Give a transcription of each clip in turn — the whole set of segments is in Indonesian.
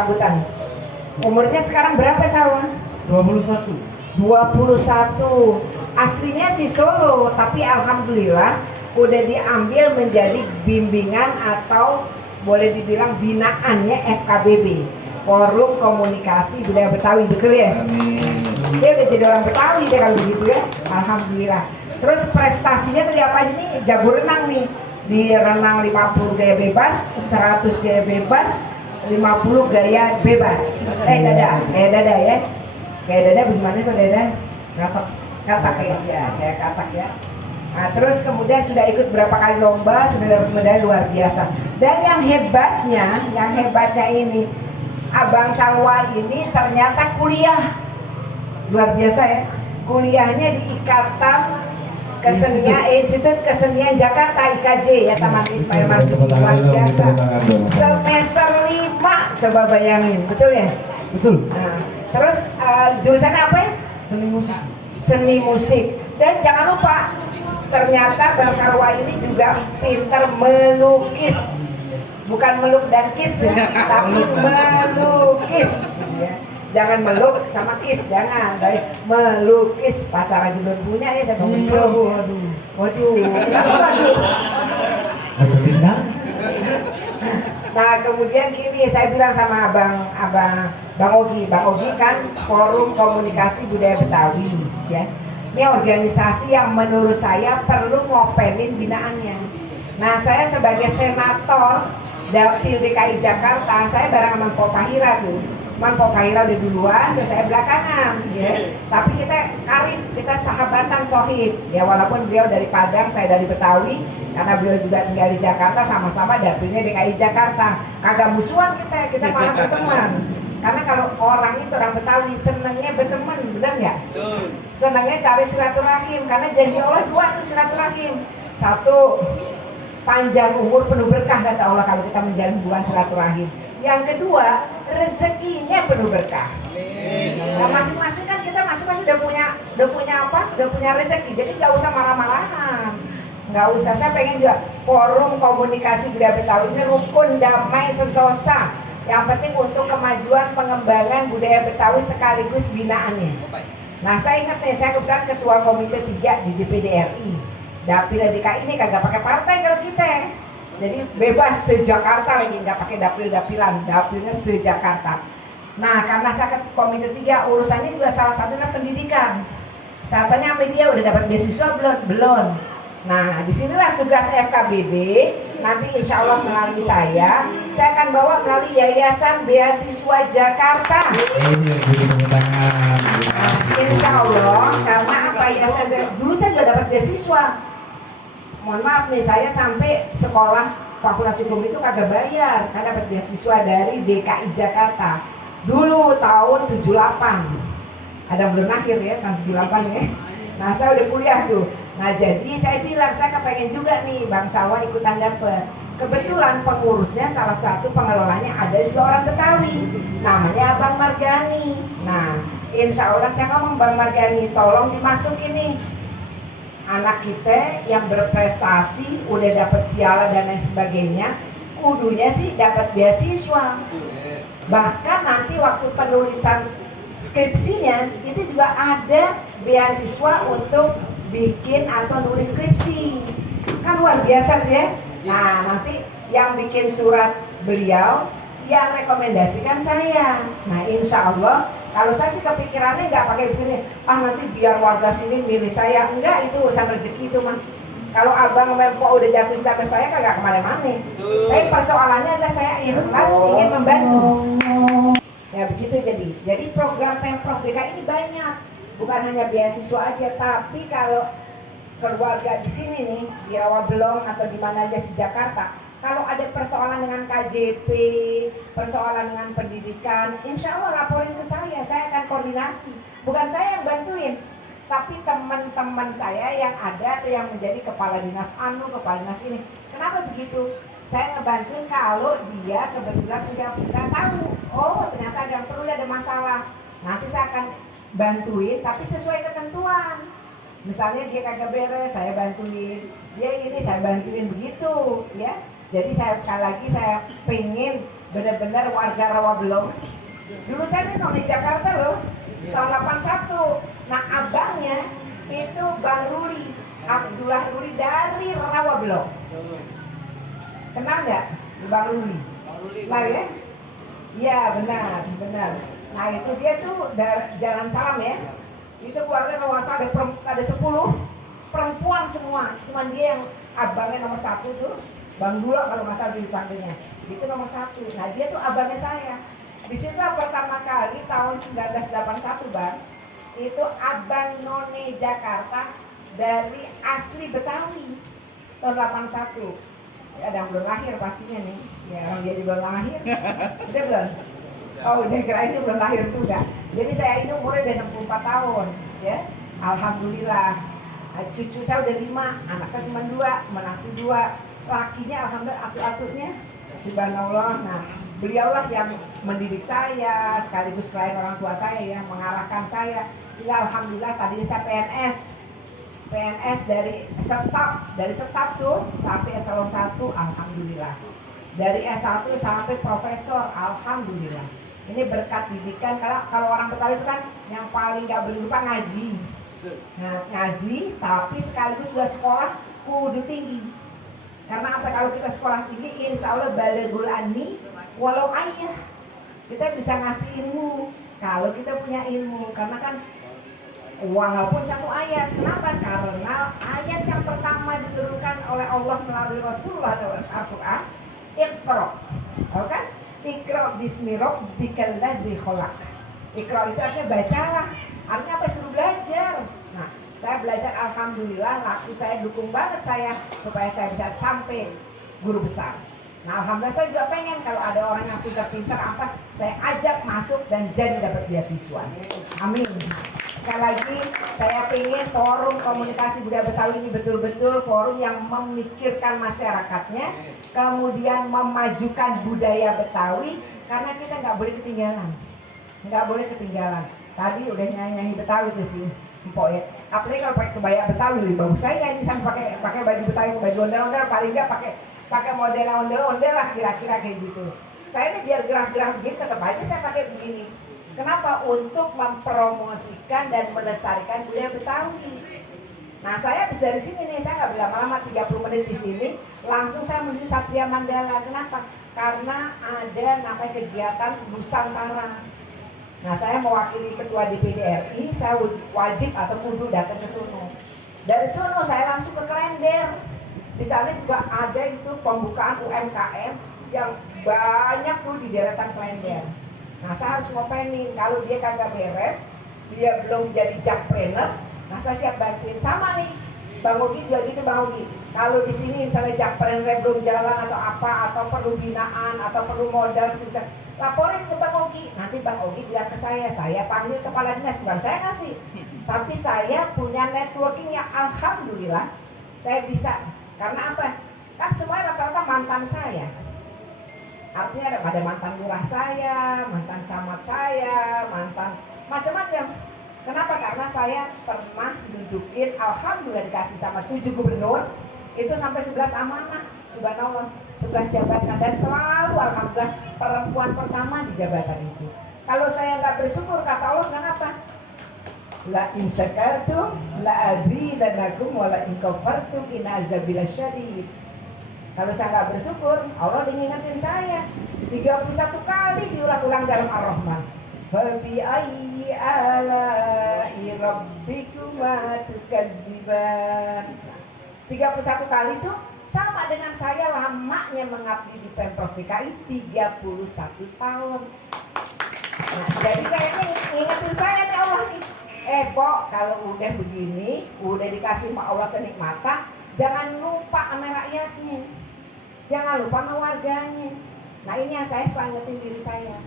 sambutan. Umurnya sekarang berapa Salwa? 21. 21. Aslinya si Solo, tapi alhamdulillah udah diambil menjadi bimbingan atau boleh dibilang binaannya FKBB, Forum Komunikasi Budaya Betawi, betul ya? Amin. Dia udah jadi orang Betawi deh kalau begitu ya, alhamdulillah. Terus prestasinya tadi apa aja nih? Jago renang nih, di renang 50 gaya bebas, 100 gaya bebas, 50 gaya bebas. Dada ya. Gaya dada bagaimana tuh dada? Katak ya, kayak katak ya. Nah, terus kemudian sudah ikut berapa kali lomba, sudah dapat medali luar biasa. Dan yang hebatnya ini, Abang Salwa ini ternyata kuliah luar biasa ya. Kuliahnya di Ikatan Kesenian Institut Kesenian Jakarta IKJ ya, Taman Ismail Marzuki, luar biasa. Semester 5, coba bayangin, betul ya? Betul. Nah, terus jurusan apa ya? Seni musik. Seni musik. Dan jangan lupa, ternyata Bang Salwa ini juga pintar melukis. Bukan meluk dan kiss ya, tapi melukis ya. Jangan meluk sama kiss, jangan. Dari melukis, pacar aja belum punya ya, saya belum. Waduh. Masih bintang? Nah, kemudian gini, saya bilang sama Bang Ogi kan Forum Komunikasi Budaya Betawi ya. Ini organisasi yang menurut saya perlu ngopenin binaannya. Nah, saya sebagai senator Dapil DKI Jakarta, saya bareng sama Pak Fahira tuh. Pak Fahira udah duluan, terus saya belakangan ya. Tapi kita sahabatan sohib ya, walaupun beliau dari Padang, saya dari Betawi. Karena beliau juga tinggal di Jakarta, sama-sama dapilnya DKI Jakarta. Kagak musuhan kita malah berteman. Karena kalau orang itu orang Betawi senangnya berteman, benar nggak? Senangnya cari silaturahim, karena janji Allah 2 tuh silaturahim. 1, panjang umur penuh berkah kata Allah kalau kita menjalin hubungan silaturahim. Yang kedua, rezekinya penuh berkah. Nah, masing-masing kan kita masing-masing udah punya rezeki. Jadi nggak usah marah-marahan. Nggak usah, saya pengen juga Forum Komunikasi Budaya Betawi ini rukun damai sentosa. Yang penting untuk kemajuan pengembangan budaya Betawi sekaligus binaannya. Nah, saya ingat nih, saya kebetulan ketua komite 3 di DPD RI. Dapil DKI ini kagak pakai partai kalau kita. Jadi bebas se-Jakarta lagi, nggak pakai dapil-dapilan, dapilnya se-Jakarta. Nah, karena saya ketua komite 3, urusannya juga salah satunya pendidikan. Saya tanya sama dia, udah dapat beasiswa belum? Nah, disinilah tugas FKBB. Nanti insya Allah melalui saya akan bawa melalui Yayasan Beasiswa Jakarta. Insya Allah, karena apa ya, dulu saya juga dapat beasiswa. Mohon maaf nih, saya sampai sekolah Fakultas Hukum itu kagak bayar, karena dapat beasiswa dari DKI Jakarta. Dulu tahun 78, ada belum akhir ya, tahun 78 ya. Nah, saya udah kuliah tuh. Nah, jadi saya bilang, saya kepengen juga nih Bang Salwa ikutan dapet. Kebetulan pengurusnya salah satu pengelolanya ada juga orang Betawi, namanya Abang Margani. Nah, insya Allah saya ngomong, Bang Margani, tolong dimasukin nih anak kita yang berprestasi, udah dapat piala dan lain sebagainya, kudunya sih dapat beasiswa. Bahkan nanti waktu penulisan skripsinya itu juga ada beasiswa untuk bikin atau nulis skripsi. Kan luar biasa tuh ya. Nah, nanti yang bikin surat beliau yang rekomendasikan saya. Nah, insya Allah kalau saya sih kepikirannya nggak pakai begini, nanti biar warga sini milih saya. Enggak, itu urusan rezeki itu mah. Kalau abang Menko udah jatuh cinta saya kagak kemana-mana. Tapi persoalannya adalah saya ikhlas ingin membantu. Ya begitu jadi program Pemprov DKI ini banyak. Bukan hanya beasiswa aja, tapi kalau keluarga di sini nih, di Rawabelong atau di mana aja di Jakarta, kalau ada persoalan dengan KJP, persoalan dengan pendidikan, insya Allah laporin ke saya akan koordinasi. Bukan saya yang bantuin, tapi teman-teman saya yang ada atau yang menjadi kepala dinas kepala dinas ini. Kenapa begitu? Saya ngebantuin kalau dia kebetulan nggak tahu, oh ternyata ada yang perlu, ada masalah. Nanti saya akan bantuin, tapi sesuai ketentuan. Misalnya dia kagak beres, saya bantuin. Dia ini saya bantuin begitu, ya. Jadi saya sekali lagi saya pengen benar-benar warga Rawabelong. Dulu saya di Noni Jakarta loh, tahun 81. Nah abangnya itu Bang Ruli, Abdullah Ruli dari Rawabelong. Kenal nggak Bang Ruli? Kenal ya? Iya benar, benar. Nah itu dia tuh dari Jalan Salam ya. Itu keluarga kalau nggak salah ada 10 perempuan semua. Cuman dia yang abangnya nomor 1 tuh, Bang Dula kalau nggak salah dipanggilnya. Itu nomor 1. Nah dia tuh abangnya saya. Di situ pertama kali tahun 1981 Bang, itu abang None Jakarta dari asli Betawi tahun 81. Ya, ada yang belum lahir pastinya nih. Ya orang jadi belum lahir. Udah belum? Oh udah, kira ini belum lahir juga. Jadi saya ini umurnya udah 64 tahun ya. Alhamdulillah. Cucu saya udah 5, anak saya cuma 2, menantu 2. Lakinya alhamdulillah atu-atunya subhanallah. Nah beliaulah yang mendidik saya, sekaligus selain orang tua saya yang mengarahkan saya. Sehingga alhamdulillah tadinya saya PNS dari staf tuh sampai eselon 1, alhamdulillah. Dari S1 sampai profesor, alhamdulillah. Ini berkat didikan. Kalau orang Betawi itu kan yang paling gak boleh lupa ngaji. Nah, ngaji tapi sekaligus sudah sekolah kudu tinggi. Karena apa, kalau kita sekolah tinggi insya Allah balagul ani walau ayah, kita bisa ngasih ilmu kalau kita punya ilmu. Karena kan walaupun satu ayat. Kenapa? Karena ayat yang pertama diturunkan oleh Allah melalui Rasulullah dalam Al-Quran, Iqra. Tahu kan? Iqra bismi rabbikal ladzi khalaq. Iqra itu artinya bacalah. Artinya apa? Suruh belajar. Nah, saya belajar alhamdulillah, laki saya dukung banget saya supaya saya bisa sampai guru besar. Nah, alhamdulillah saya juga pengen kalau ada orang yang pintar-pintar apa, saya ajak masuk dan jadi dapat beasiswa. Amin. Sekali lagi saya ingin forum komunikasi budaya Betawi ini betul-betul forum yang memikirkan masyarakatnya, kemudian memajukan budaya Betawi, karena kita nggak boleh ketinggalan, nggak boleh ketinggalan. Tadi udah nyanyi Betawi tuh sih, empok ya. Apalagi kalau pakai kebaya Betawi lebih bagus. Saya nyanyi sampai pakai baju Betawi, baju ondel-ondel, paling nggak pakai model ondel-ondel lah kira-kira kayak gitu. Saya ini biar gerah-gerah begini tetap aja saya pakai begini. Kenapa? Untuk mempromosikan dan melestarikan budaya Betawi. Nah saya habis dari sini nih, saya nggak berlama-lama 30 menit di sini, langsung saya menuju Satria Mandala. Kenapa? Karena ada namanya kegiatan Nusantara. Nah saya mewakili ketua DPD RI, saya wajib atau kudu datang ke sono. Dari sono saya langsung ke Klender. Di sana juga ada itu pembukaan UMKM yang banyak tuh di deretan Klender. Nah saya harus ngopenin, kalau dia kagak beres, dia belum jadi jakpreneur, nah saya siap bantuin. Sama nih, Bang Ogi juga gitu Bang Ogi. Kalau di sini misalnya jakpreneur belum jalan atau apa, atau perlu binaan, atau perlu modal, laporin ke Bang Ogi. Nanti Bang Ogi bilang ke saya panggil kepala dinas, bukan saya ngasih. Tapi saya punya networking yang alhamdulillah saya bisa. Karena apa? Kan semuanya rata-rata mantan saya. Artinya ada mantan lurah saya, mantan camat saya, mantan macam-macam. Kenapa? Karena saya pernah dudukin, alhamdulillah dikasih sama 7 gubernur, itu sampai 11 amanah, subhanallah, 11 jabatan, dan selalu alhamdulillah perempuan pertama di jabatan itu. Kalau saya nggak bersyukur, kata Allah, kenapa? La in syakartum la azidanakum wa la in kafartum in azabil syadid. Kalau saya nggak bersyukur, Allah ingetin saya 31 kali diulang-ulang dalam Ar-Rahman. Fabi ayyi ala'i rabbikuma tukazziban. 31 kali itu sama dengan saya lamanya mengabdi di Pemprov DKI 31 tahun. Nah, jadi kayaknya ngingetin saya nih Allah nih. Pok, kalau udah begini, udah dikasih sama Allah kenikmatan, jangan lupa sama rakyatnya, jangan lupa sama warganya. Nah ini yang saya suka ingetin diri saya.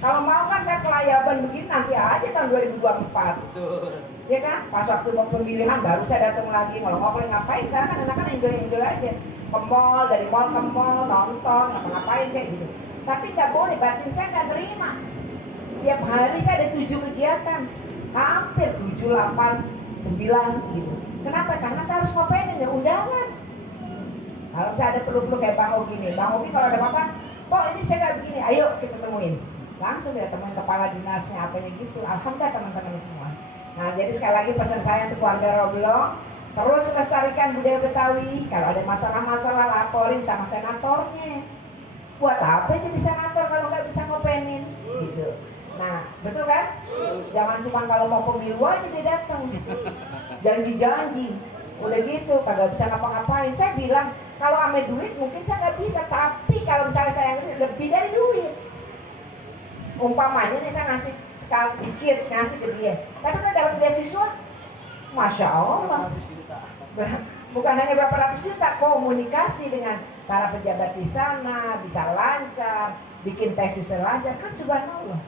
Kalau mau kan saya pelayaban begini nanti aja tahun 2024. Ya kan? Pas waktu mau pemilihan baru saya datang lagi. Kalau mau ngapain, sekarang kan anak-anak enjoy aja. Ke mall, dari mall ke mall, nonton, ngapa-ngapain kayak gitu. Tapi nggak boleh, batin saya nggak terima. Tiap hari saya ada 7 kegiatan, hampir 7, 8, 9 gitu. Kenapa? Karena saya harus ngapain ya undangan. Kalau saya ada perlu-perlu kayak Bang Ogi nih, Bang Ogi kalau ada apa-apa Pok ini bisa nggak begini, ayo kita temuin. Langsung kita temuin kepala dinasnya, apanya gitu. Alhamdulillah teman-teman semua. Nah jadi sekali lagi pesan saya untuk keluarga Roblong, terus lestarikan budaya Betawi. Kalau ada masalah-masalah laporin sama senatornya. Buat apa jadi senator kalau nggak bisa ngopenin gitu. Nah betul kan? Jangan cuma kalau mau pemilu aja dia datang. Janji-janji. Udah gitu kagak bisa ngapa-ngapain. Saya bilang kalau ame duit mungkin saya nggak bisa, tapi kalau misalnya saya lebih dari duit, umpamanya nih saya ngasih sekali dikit ngasih ke dia, tapi kan dapat beasiswa, masya Allah, bukan hanya berapa ratus juta, komunikasi dengan para pejabat di sana bisa lancar, bikin tesis lancar, kan subhanallah.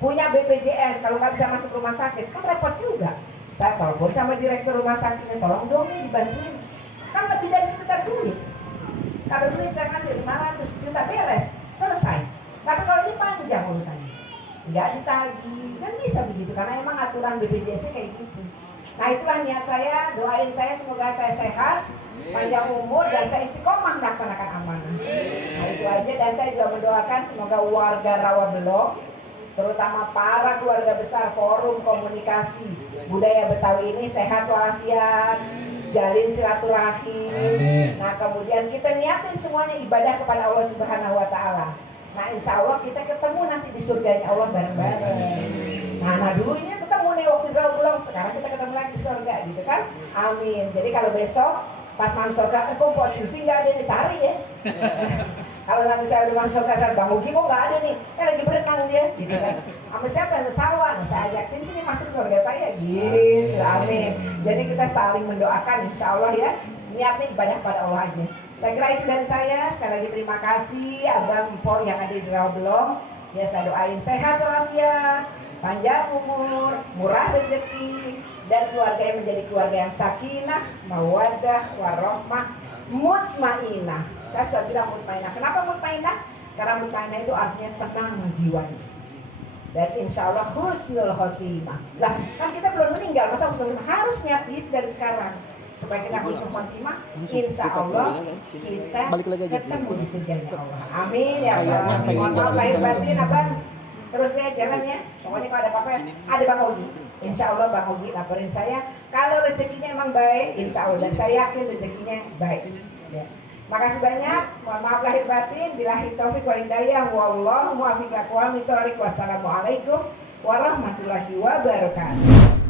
Punya BPJS, kalau nggak bisa masuk rumah sakit kan repot juga. Saya telepon sama direktur rumah sakitnya, tolong dong nih dibantuin. Kan lebih dari sekedar duit. Kalau duit kita kasih 500 juta beres, selesai. Tapi kalau ini panjang urusannya, nggak ditagih, kan bisa begitu karena emang aturan BPJS kayak gitu. Nah itulah niat saya, doain saya semoga saya sehat, panjang umur dan saya istiqomah melaksanakan amanah. Nah itu aja, dan saya juga mendoakan semoga warga Rawabelong, terutama para keluarga besar Forum Komunikasi Budaya Betawi ini sehat walafiat, jalin silaturahim. Nah kemudian kita niatin semuanya ibadah kepada Allah Subhanahu Wa Taala. Nah insya Allah kita ketemu nanti di surganya Allah bareng-bareng. Nah dulu ini ketemu nih waktu pulang, sekarang kita ketemu lagi di surga gitu kan. Amin. Jadi kalau besok pas masuk surga, kok Pak Silvi nggak ada nih, cari ya. Kalau nanti saya udah masuk surga, Bang Ugi kok nggak ada nih, lagi berenang dia gitu kan. Sama siapa yang pesawat, saya ajak sini masuk surga saya gitu. Amin. Jadi kita saling mendoakan insya Allah ya. Niatnya ibadah pada Allah aja. Saya kira itu dari saya. Sekali lagi terima kasih Abang Mpok yang ada di Rawabelong. Ya saya doain sehat walafiat, panjang umur, murah rezeki, dan keluarga yang menjadi keluarga yang sakinah, mawaddah, warahmah, mutmainah. Saya sudah bilang mutmainah. Kenapa mutmainah? Karena mutmainah itu artinya tenang jiwanya. Dan insya Allah husnul khotimah. Lah kan kita belum meninggal, masa husnul khotimah? Harus niat itu dari sekarang supaya kita husnul khotimah. Insya Allah kita ketemu di surganya Allah. Amin ya Allah. Mohon maaf lahir batin abang. Terus ya jalan ya. Pokoknya kalau ada apa-apa ada Bang Ogi. Insya Allah Bang Ogi laporin saya. Kalau rezekinya emang baik, insya Allah, dan saya yakin rezekinya baik. Ya. Makasih banyak. Mohon maaf lahir batin. Billahi taufik wal hidayah. Wallahu muwaffiq aqwamit thoriq. Wassalamualaikum warahmatullahi wabarakatuh.